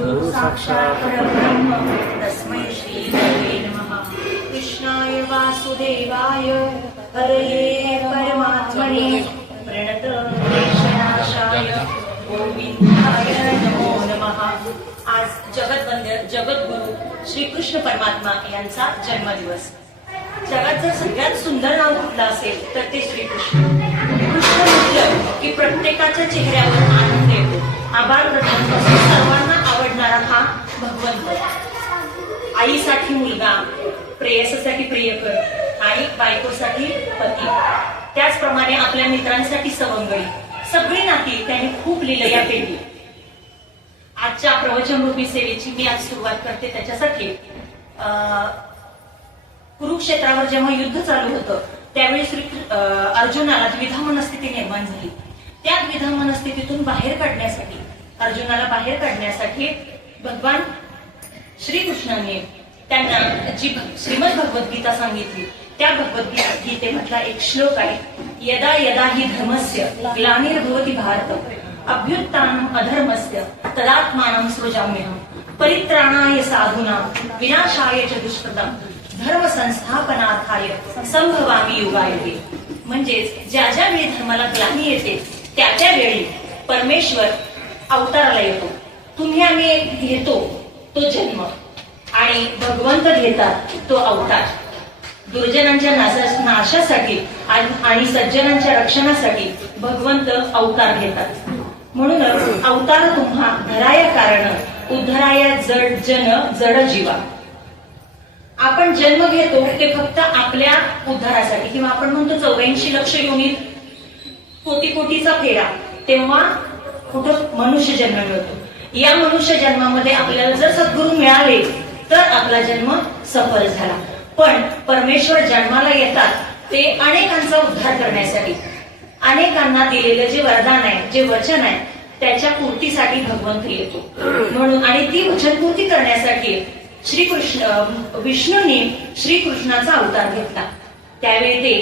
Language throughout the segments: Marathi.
गुरु साक्षात् परब्रह्म तस्मै श्री गुरवे नमः कृष्णाय वासुदेवाय हरये परमात्मने प्रणत क्लेशनाशाय गोविंदाय नमो नमः। आज जगतवंद्य जगद्गुरु श्रीकृष्ण परमात्मा यांचा जन्मदिवस. जगात जर सगळ्यात सुंदर नाव कुठलं असेल तर ते श्रीकृष्ण. कृष्ण म्हटलं की प्रत्येकाच्या चेहऱ्यावर आनंद येतो. आभार प्रथम. सर्वांना असणारा हा भगवंत. आईसाठी मुलगा प्रेयसासाठी प्रियकर आणि बायकोसाठी पती. त्याचप्रमाणे आपल्या मित्रांसाठी सवंगडी. सगळी नाती त्याने खूप लिलया पेरली आजच्या प्रवचनरूपी सेवेची मी आज सुरुवात करते त्याच्यासाठी. अं, कुरुक्षेत्रावर जेव्हा युद्ध चालू होतं त्यावेळी श्री अर्जुनाला द्विधा मनस्थिती निर्माण झाली. त्या द्विधा मनस्थितीतून बाहेर काढण्यासाठी अर्जुनाला बाहेर काढण्यासाठी भगवान श्रीकृष्णाने त्यांना जी श्रीमद भगवद्गीता सांगितली त्या भगवद्गीतेमधला एक श्लोक आहे यदा यदा ही धर्मस्य ग्लानिर्भवती भारत अभ्युत्थानम अधर्मस्य तदात्मानं सृजाम्यहं परित्राणाय साधूना विनाशाय च दुष्कृतम धर्म संस्थापनार्थाय संभवामी युगायुगे। म्हणजेच ज्या ज्या वेळी धर्माला ग्लानी येते त्या त्या वेळी परमेश्वर अवताराला येतो. तुम्ही आम्ही घेतो तो जन्म. आणि भगवंत घेतात तो अवतार. दुर्जनांच्या नाशासाठी आणि आणि सज्जनांच्या रक्षणासाठी भगवंत अवतार घेतात. म्हणूनच अवतार तुम्हा धराया कारण उद्धराया जड जन जड जीवा. आपण जन्म घेतो ते फक्त आपल्या उद्धारासाठी. किंवा आपण म्हणतो चौऱ्याऐंशी लक्ष युनिट कोटी कोटीचा फेरा. तेव्हा कुठं मनुष्य जन्म मिळतो. या मनुष्य जन्मामध्ये आपल्याला जर सद्गुरू मिळाले तर आपला जन्म सफल झाला. पण परमेश्वर जन्माला येतात ते अनेकांचा उद्धार करण्यासाठी. अनेकांना दिलेलं जे वरदान आहे जे वचन आहे त्याच्या पूर्तीसाठी भगवंत येतो. म्हणून आणि ती वचनपूर्ती करण्यासाठी श्रीकृष्ण कृष्ण विष्णूने श्रीकृष्णाचा अवतार घेतला. त्यावेळी ते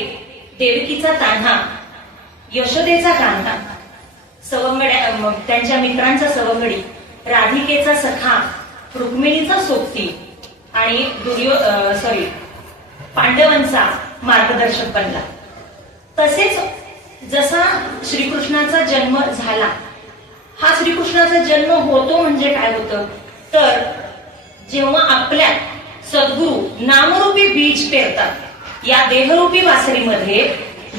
देवकीचा तान्हा यशोदेचा कान्हा सवंगड्या त्यांच्या मित्रांचा सवंगडी राधिकेचा सखा रुक्मिणीचा सोबती आणि दुर्यो सॉरी पांडवांचा मार्गदर्शक बनला. तसेच जसा श्रीकृष्णाचा जन्म झाला हा श्रीकृष्णाचा जन्म होतो म्हणजे काय होतं? तर जेव्हा आपल्या सद्गुरु नामरूपी बीज पेरतात या देहरूपी वासरीमध्ये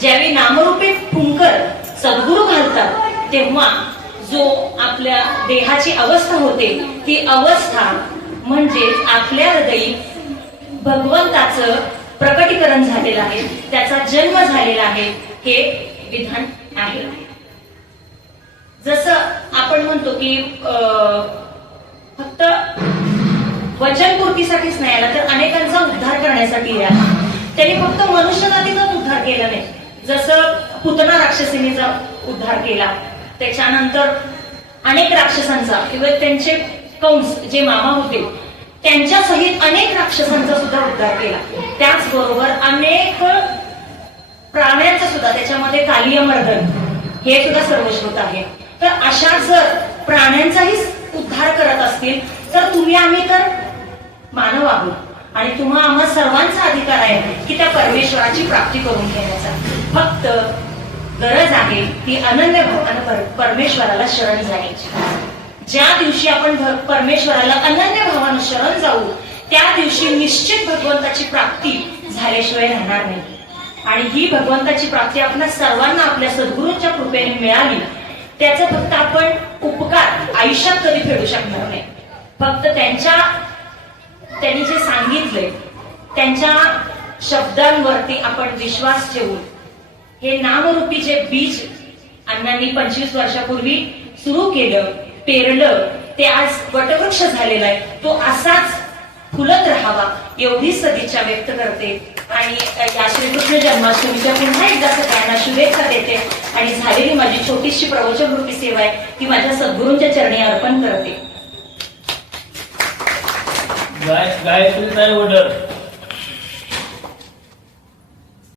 ज्यावेळी नामरूपी फुंकर सद्गुरू घालतात तेव्हा जो आपल्या देहाची अवस्था होते ती अवस्था म्हणजेच आपल्या हृदयी भगवंताचं प्रकटीकरण झालेलं आहे त्याचा जन्म झालेला आहे हे विधान आहे. जसं आपण म्हणतो की अं, फक्त वचनपूर्तीसाठीच नाही आला तर अनेकांचा उद्धार करण्यासाठी आला. त्यांनी फक्त मनुष्य जातीचाच उद्धार केला नाही. जसं पुतना राक्षसीनेचा उद्धार केला त्याच्यानंतर अनेक राक्षसांचा किंवा त्यांचे कंस जे मामा होते त्यांच्या सहित अनेक राक्षसांचा सुद्धा उद्धार केला. त्याचबरोबर अनेक प्राण्यांचा सुद्धा त्याच्यामध्ये कालियमर्दन हे सुद्धा सर्वश्रुत आहे. तर अशा जर प्राण्यांचाही उद्धार करत असतील तर तुम्ही आम्ही तर मानव आहोत. आणि तुम्हा आम्हा सर्वांचा अधिकार आहे की त्या परमेश्वराची प्राप्ती करून घेण्याचा. फक्त गरज आहे ती अनन्य भावानं परमेश्वराला शरण जाण्याची ज्या दिवशी आपण परमेश्वराला अनन्य भावानं शरण जाऊ त्या दिवशी निश्चित भगवंताची प्राप्ती झाल्याशिवाय राहणार नाही. आणि ही भगवंताची प्राप्ती आपण सर्वांना आपल्या सद्गुरूंच्या कृपेने मिळाली त्याचा फक्त आपण उपकार आयुष्यात कधी फेडू शकणार नाही. फक्त त्यांच्या त्यांनी जे सांगितले त्यांच्या शब्दांवरती आपण विश्वास ठेवून हे नामरूपी जे बीज अण्णांनी पंचवीस वर्षापूर्वी सुरू केलं पेरलं. ते आज वटवृक्ष झालेला आहे. तो असाच फुलत राहावा एवढी सदिच्छा व्यक्त करते. आणि या श्रीकृष्ण जन्माष्टमीच्या पुन्हा एकदा सगळ्यांना शुभेच्छा देते. आणि झालेली माझी छोटीशी प्रवचन रूपी सेवा आहे ती माझ्या सद्गुरूंच्या चरणी अर्पण करते. गाय गायत्री